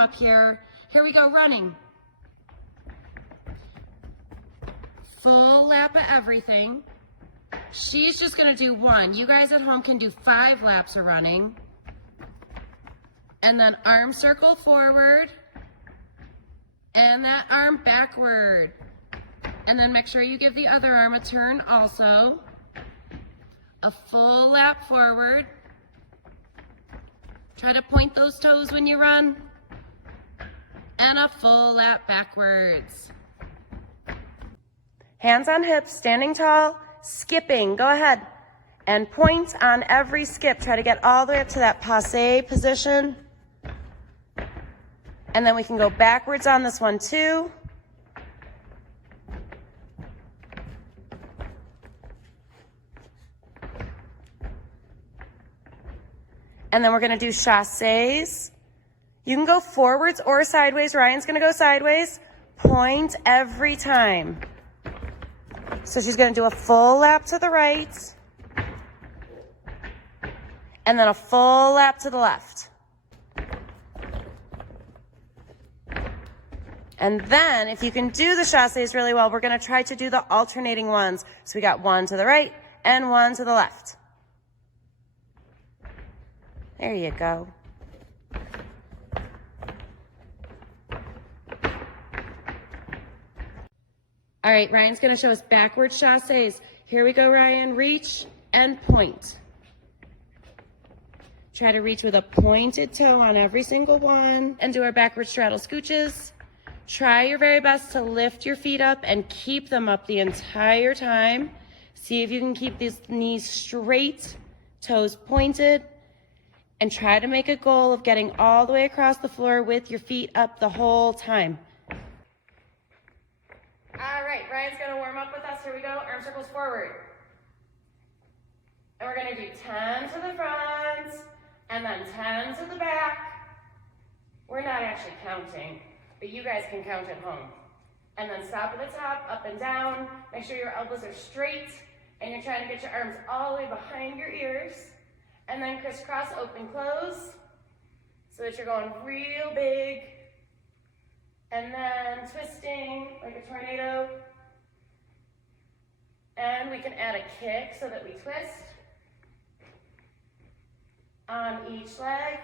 warm-up here. Here we go, running. Full lap of everything. She's just gonna do 1. You guys at home can do 5 laps of running. And then arm circle forward. And that arm backward. And then make sure you give the other arm a turn also. A full lap forward. Try to point those toes when you run. And a full lap backwards. Hands on hips, standing tall, skipping, go ahead. And point on every skip. Try to get all the way up to that passe position. And then we can go backwards on this one too. And then we're gonna do chasses. You can go forwards or sideways. Ryan's gonna go sideways. Point every time. So she's gonna do a full lap to the right. And then a full lap to the left. And then if you can do the chasses really well, we're gonna try to do the alternating ones. So we got 1 to the right and 1 to the left. There you go. All right, Ryan's gonna show us backward chasses. Here we go, Ryan. Reach and point. Try to reach with a pointed toe on every single one and do our backward straddle scooches. Try your very best to lift your feet up and keep them up the entire time. See if you can keep these knees straight, toes pointed, and try to make a goal of getting all the way across the floor with your feet up the whole time. All right, Ryan's gonna warm up with us. Here we go, arm circles forward. And we're gonna do 10 to the front, and then 10 to the back. We're not actually counting, but you guys can count at home. And then stop at the top, up and down. Make sure your elbows are straight, and you're trying to get your arms all the way behind your ears. And then crisscross, open, close, so that you're going real big. And then twisting like a tornado. And we can add a kick so that we twist on each leg.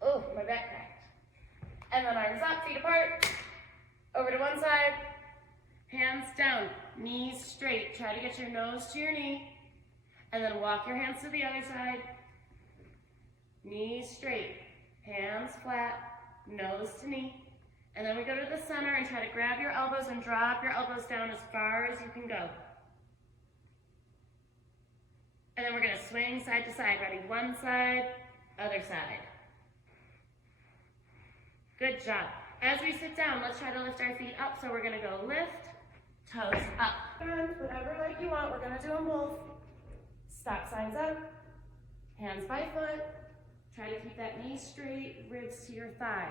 Oh, my back cracked. And then arms up, feet apart, over to one side, hands down, knees straight. Try to get your nose to your knee. And then walk your hands to the other side. Knees straight, hands flat, nose to knee. And then we go to the center and try to grab your elbows and drop your elbows down as far as you can go. And then we're gonna swing side to side. Ready? One side, other side. Good job. As we sit down, let's try to lift our feet up. So we're gonna go lift, toes up. And whatever leg you want, we're gonna do them both. Stop signs up, hands by foot. Try to keep that knee straight, ribs to your thigh,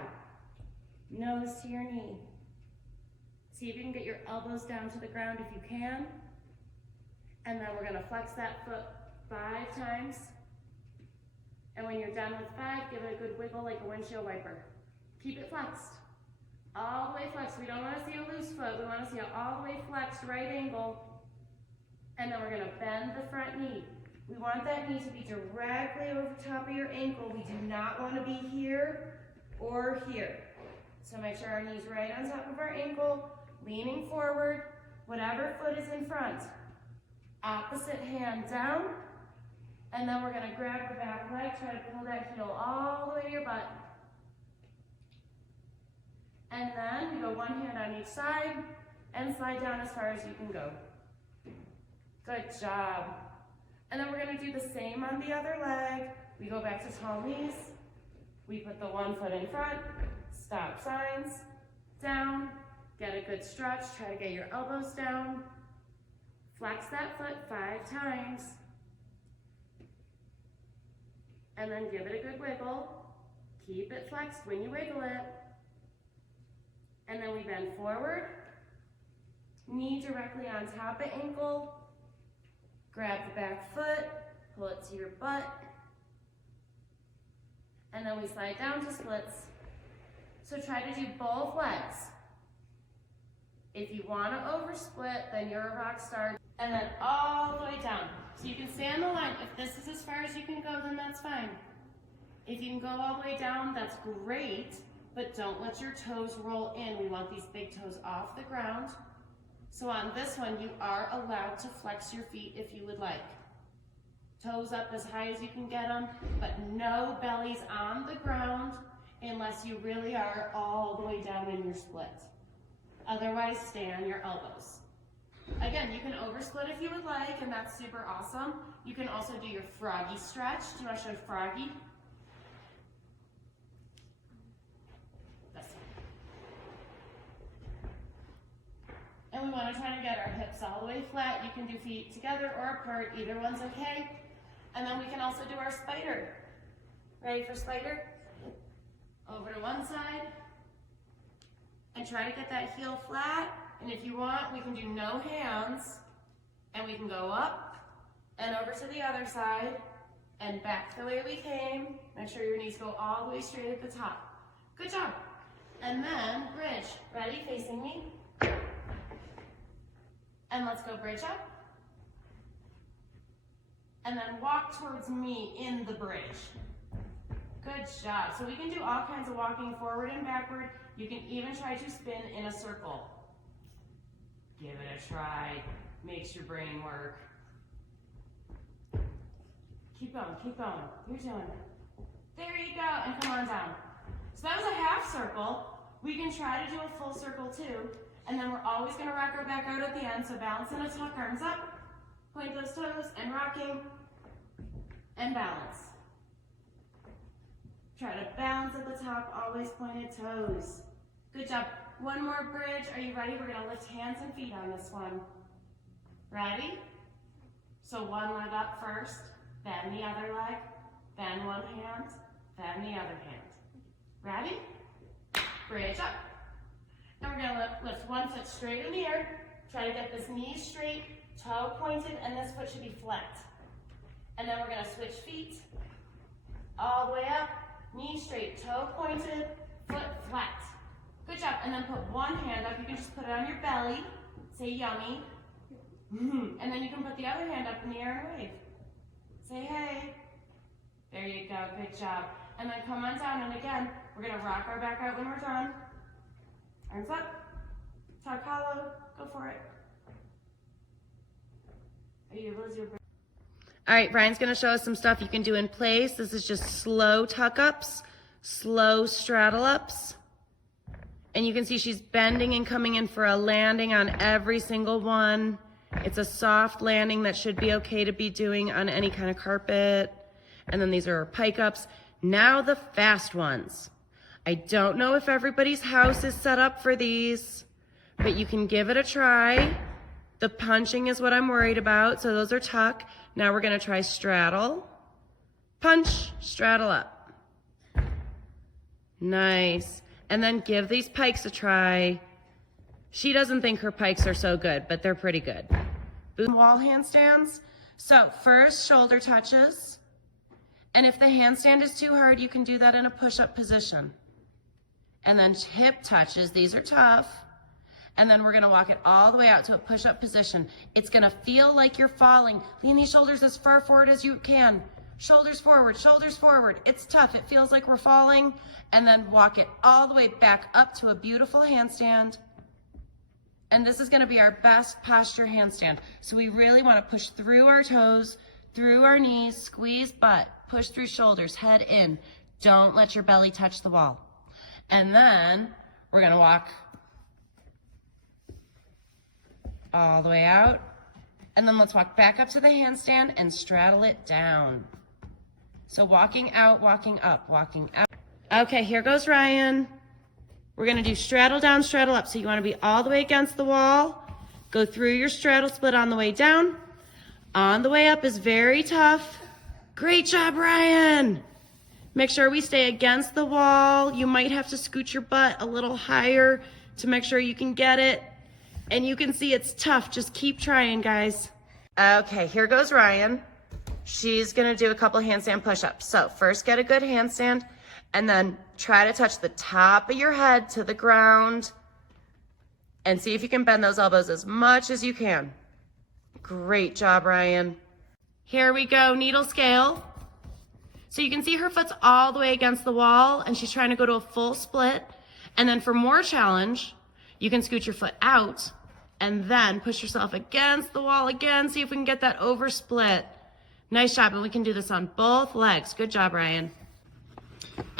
nose to your knee. See if you can get your elbows down to the ground if you can. And then we're gonna flex that foot 5 times. And when you're done with 5, give it a good wiggle like a windshield wiper. Keep it flexed, all the way flexed. We don't wanna see a loose foot. We wanna see it all the way flexed, right angle. And then we're gonna bend the front knee. We want that knee to be directly over the top of your ankle. We do not want to be here or here. So make sure our knee's right on top of our ankle, leaning forward, whatever foot is in front. Opposite hand down, and then we're going to grab the back leg, try to pull that heel all the way to your butt. And then we go one hand on each side and slide down as far as you can go. Good job. And then we're gonna do the same on the other leg. We go back to tall knees. We put the one foot in front, stop signs, down, get a good stretch, try to get your elbows down. Flex that foot 5 times. And then give it a good wiggle. Keep it flexed when you wiggle it. And then we bend forward, knee directly on top of ankle. Grab the back foot, pull it to your butt, And then we slide down to splits. So try to do both legs. If you want to oversplit, then you're a rock star. And then all the way down. So you can stay on the line. If this is as far as you can go, then that's fine. If you can go all the way down, that's great, but don't let your toes roll in. We want these big toes off the ground. So on this one, you are allowed to flex your feet if you would like. Toes up as high as you can get them, but no bellies on the ground unless you really are all the way down in your split. Otherwise, stay on your elbows. Again, you can oversplit if you would like, and that's super awesome. You can also do your froggy stretch. Do you want to show froggy? This one. And we want to try to get our hips all the way flat. You can do feet together or apart. Either one's okay. And then we can also do our spider. Ready for spider? Over to one side. And try to get that heel flat. And if you want, we can do no hands. And we can go up and over to the other side and back the way we came. Make sure your knees go all the way straight at the top. Good job. And then bridge. Ready? Facing me. And let's go bridge up. And then walk towards me in the bridge. Good job. So we can do all kinds of walking forward and backward. You can even try to spin in a circle. Give it a try. Makes your brain work. Keep going, keep going. You're doing it. There you go, and come on down. So that was a half circle. We can try to do a full circle too. And then we're always gonna rock our back out at the end. So balance in a tuck, arms up. Point those toes and rocking. And balance. Try to balance at the top, always pointed toes. Good job. One more bridge. Are you ready? We're gonna lift hands and feet on this one. Ready? So one leg up first, then the other leg, then one hand, then the other hand. Ready? Bridge up. And we're gonna lift one foot straight in the air. Try to get this knee straight, toe pointed, and this foot should be flat. And then we're gonna switch feet, all the way up, knee straight, toe pointed, foot flat. Good job. And then put one hand up. You can just put it on your belly. Say yummy. And then you can put the other hand up in the air and wave. Say hey. There you go. Good job. And then come on down. And again, we're going to rock our back out when we're done. Arms up. Tuck hollow. Go for it. Are you able to do a break? All right, Brian's going to show us some stuff you can do in place. This is just slow tuck ups, slow straddle ups. And you can see she's bending and coming in for a landing on every single one. It's a soft landing that should be okay to be doing on any kind of carpet. And then these are her pike ups. Now the fast ones. I don't know if everybody's house is set up for these, but you can give it a try. The punching is what I'm worried about. So those are tuck. Now we're gonna try straddle. Punch, straddle up. Nice. And then give these pikes a try. She doesn't think her pikes are so good, but they're pretty good. Wall handstands. So first, shoulder touches. And if the handstand is too hard, you can do that in a push-up position. And then hip touches. These are tough. And then we're gonna walk it all the way out to a push-up position. It's gonna feel like you're falling. Lean these shoulders as far forward as you can. Shoulders forward, shoulders forward. It's tough, it feels like we're falling. And then walk it all the way back up to a beautiful handstand. And this is gonna be our best posture handstand. So we really wanna push through our toes, through our knees, squeeze butt, push through shoulders, head in. Don't let your belly touch the wall. And then we're gonna walk all the way out. And then let's walk back up to the handstand and straddle it down. So walking out, walking up, walking out. Okay, here goes Ryan. We're gonna do straddle down, straddle up. So you wanna be all the way against the wall. Go through your straddle split on the way down. On the way up is very tough. Great job, Ryan. Make sure we stay against the wall. You might have to scoot your butt a little higher to make sure you can get it. And you can see it's tough. Just keep trying, guys. Okay, here goes Ryan. She's gonna do a couple handstand push-ups. So first get a good handstand, And then try to touch the top of your head to the ground and see if you can bend those elbows as much as you can. Great job, Ryan. Here we go, needle scale. So you can see her foot's all the way against the wall and she's trying to go to a full split. And then for more challenge, you can scoot your foot out and then push yourself against the wall again. See if we can get that over split. Nice job, and we can do this on both legs. Good job, Ryan.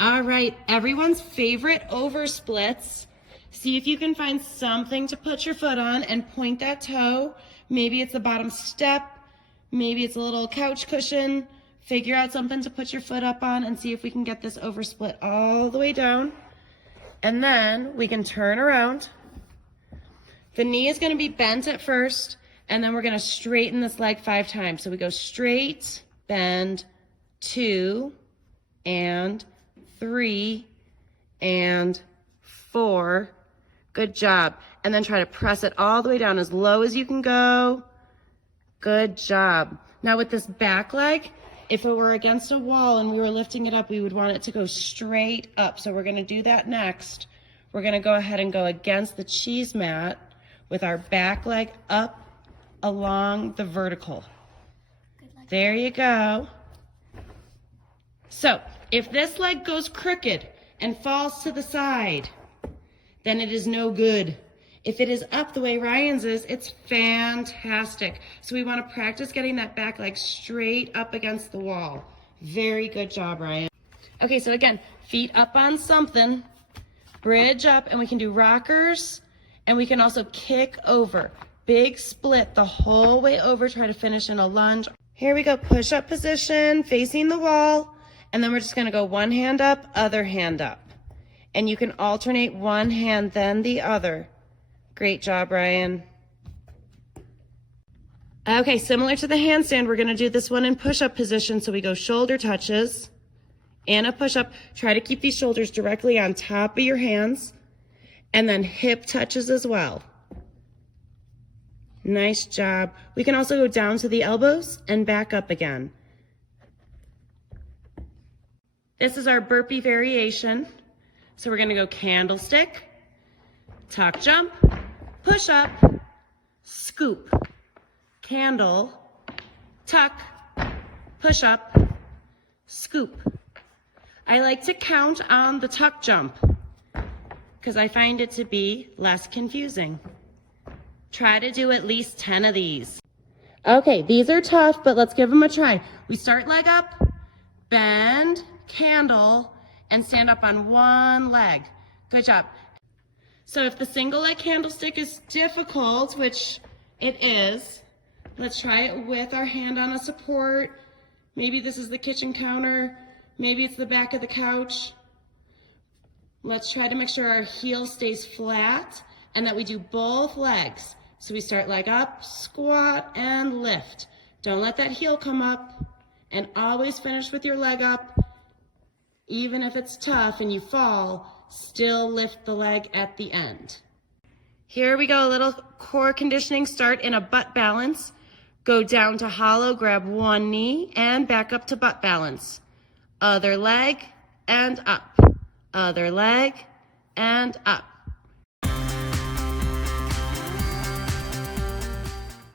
All right, everyone's favorite over splits. See if you can find something to put your foot on and point that toe. Maybe it's the bottom step. Maybe it's a little couch cushion. Figure out something to put your foot up on and see if we can get this over split all the way down. And then we can turn around. The knee is going to be bent at first, and then we're going to straighten this leg 5 times. So we go straight, bend, 2, and 3, and 4. Good job. And then try to press it all the way down as low as you can go. Good job. Now with this back leg, if it were against a wall and we were lifting it up, we would want it to go straight up. So we're going to do that next. We're going to go ahead and go against the cheese mat with our back leg up along the vertical. There you go. So if this leg goes crooked and falls to the side, then it is no good. If it is up the way Ryan's is, it's fantastic. So we want to practice getting that back leg straight up against the wall. Very good job, Ryan. Okay, so again, feet up on something, bridge up, and we can do rockers, and we can also kick over. Big split the whole way over, try to finish in a lunge. Here we go, push-up position, facing the wall, and then we're just gonna go one hand up, other hand up. And you can alternate one hand, then the other. Great job, Ryan. Okay, similar to the handstand, we're gonna do this one in push-up position. So we go shoulder touches and a push-up. Try to keep these shoulders directly on top of your hands, and then hip touches as well. Nice job. We can also go down to the elbows and back up again. This is our burpee variation. So we're gonna go candlestick, tuck jump, push up, scoop, candle, tuck, push up, scoop. I like to count on the tuck jump because I find it to be less confusing. Try to do at least 10 of these. Okay, these are tough, but let's give them a try. We start leg up, bend, candle, and stand up on one leg. Good job. So if the single leg candlestick is difficult, which it is, let's try it with our hand on a support. Maybe this is the kitchen counter. Maybe it's the back of the couch. Let's try to make sure our heel stays flat and that we do both legs. So we start leg up, squat, and lift. Don't let that heel come up, and always finish with your leg up. Even if it's tough and you fall, still lift the leg at the end. Here we go, a little core conditioning. Start in a butt balance. Go down to hollow, grab one knee, and back up to butt balance. Other leg, and up. Other leg, and up.